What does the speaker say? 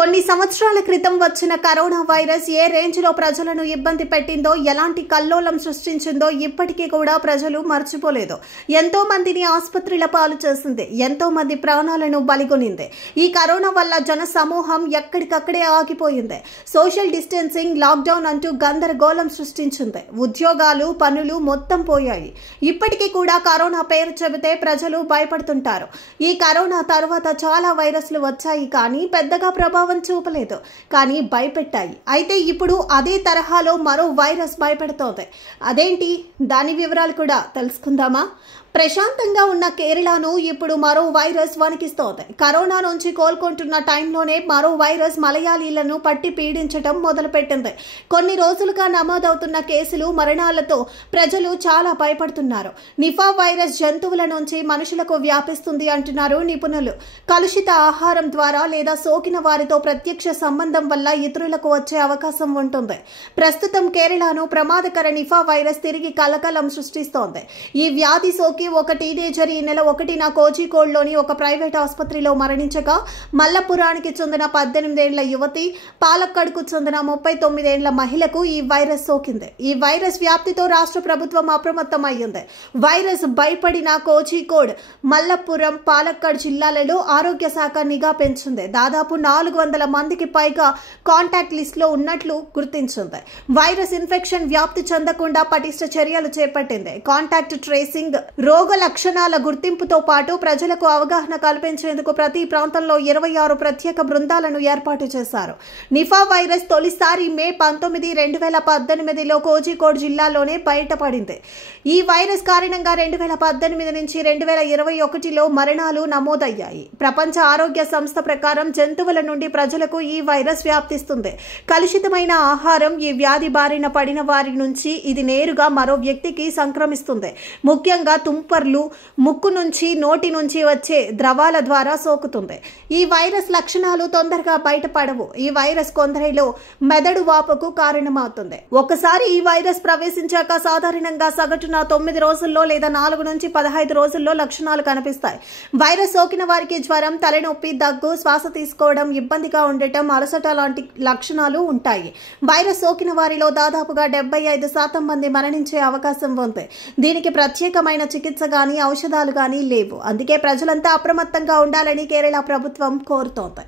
కొన్ని సంవత్సరాల క్రితం వచ్చిన కరోనా వైరస్ ఏ రేంజ్ లో ప్రజలను ఇబ్బంది పెట్టిందో, ఎలాంటి కల్లోలం సృష్టించిందో ఇప్పటికీ కూడా ప్రజలు మర్చిపోలేదు. ఎంతో మందిని ఆసుపత్రుల పాలు చేసింది, ఎంతో మంది ప్రాణాలను బలిగొనింది. ఈ కరోనా వల్ల జన సమూహం ఎక్కడికక్కడే ఆగిపోయింది. సోషల్ డిస్టెన్సింగ్, లాక్డౌన్ అంటూ గందరగోళం సృష్టించింది. ఉద్యోగాలు, పనులు మొత్తం పోయాయి. ఇప్పటికీ కూడా కరోనా పేరు చెబితే ప్రజలు భయపడుతుంటారు. ఈ కరోనా తర్వాత చాలా వైరస్లు వచ్చాయి, కానీ పెద్దగా ప్రభావం చూపలేదు, కానీ భయపెట్టాయి. అయితే ఇప్పుడు అదే తరహాలో మరో వైరస్ భయపెడుతోంది. అదేంటి, దాని వివరాలు కూడా తెలుసుకుందామా? ప్రశాంతంగా ఉన్న కేరళను ఇప్పుడు మరో వైరస్ వణికిస్తోంది. కరోనా నుంచి కోలుకుంటున్న టైంలోనే మరో వైరస్ మలయాళీలను పట్టి పీడించడం మొదలుపెట్టింది. కొన్ని రోజులుగా నమోదవుతున్న కేసులు, మరణాలతో ప్రజలు చాలా భయపడుతున్నారు. నిఫా వైరస్ జంతువుల నుంచి మనుషులకు వ్యాపిస్తుంది అంటున్నారు నిపుణులు. కలుషిత ఆహారం ద్వారా లేదా సోకిన వారితో ప్రత్యక్ష సంబంధం వల్ల ఇతరులకు వచ్చే అవకాశం ఉంటుంది. ప్రస్తుతం కేరళను ప్రమాదకర నిఫా వైరస్ తిరిగి కలకలం సృష్టిస్తోంది. ఈ వ్యాధి సోకి ఒక టీనేజర్ ఈ నెల 1న కోజికోడ్లోని ఒక ప్రైవేట్ ఆసుపత్రిలో మరణించగా, మల్లపురానికి చెందిన 18 ఏళ్ల యువతి, పాలక్కడ్కు చెందిన 39 ఏళ్ల మహిళకు ఈ వైరస్ సోకింది. ఈ వైరస్ వ్యాప్తితో రాష్ట్ర ప్రభుత్వం అప్రమత్తమయ్యింది. వైరస్ భయపడిన కోజికోడ్, మల్లపురం, పాలక్కడ్ జిల్లాలలో ఆరోగ్య శాఖ నిఘా పెంచింది. దాదాపు 400 మందికి పైగా కాంటాక్ట్ లిస్టులో ఉన్నట్లు గుర్తించింది. వైరస్ ఇన్ఫెక్షన్ వ్యాప్తి చెందకుండా పటిష్ట చర్యలు చేపట్టింది. కాంటాక్ట్ ట్రేసింగ్, రోగ లక్షణాల గుర్తింపుతో పాటు ప్రజలకు అవగాహన కల్పించేందుకు ప్రతి ప్రాంతంలో 26 ప్రత్యేక బృందాలను ఏర్పాటు చేశారు. నిఫా వైరస్ తొలిసారి మే 19, 2018లో కోజికోడ్ జిల్లాలోనే బయటపడింది. ఈ వైరస్ కారణంగా 2018 నుంచి 2021లో మరణాలు నమోదయ్యాయి. ప్రపంచ ఆరోగ్య సంస్థ ప్రకారం జంతువుల నుండి ప్రజలకు ఈ వైరస్ వ్యాప్తిస్తుంది. కలుషితమైన ఆహారం, ఈ వ్యాధి బారిన పడిన వారి నుంచి ఇది నేరుగా మరో వ్యక్తికి సంక్రమిస్తుంది. ముఖ్యంగా తుంపర్లు, ముక్కు నుంచి, నోటి నుంచి వచ్చే ద్రవాల ద్వారా సోకుతుంది. ఈ వైరస్ లక్షణాలు తొందరగా బయటపడవు. ఈ వైరస్ కొందరిలో మెదడు వాపుకు కారణమవుతుంది. ఒకసారి ఈ వైరస్ ప్రవేశించాక సాధారణంగా సగటున 9 రోజుల్లో లేదా 4 నుంచి 15 రోజుల్లో లక్షణాలు కనిపిస్తాయి. వైరస్ సోకిన వారికి జ్వరం, తలనొప్పి, దగ్గు, శ్వాస తీసుకోవడం ఇబ్బందిగా ఉండటం, అలసట లాంటి లక్షణాలు ఉంటాయి. వైరస్ సోకిన వారిలో దాదాపుగా 75% మంది మరణించే అవకాశం ఉంది. దీనికి ప్రత్యేకమైన చికిత్స గానీ, ఔషధాలు గానీ లేవు. అందుకే ప్రజలంతా అప్రమత్తంగా ఉండాలని కేరళ ప్రభుత్వం కోరుతోంది.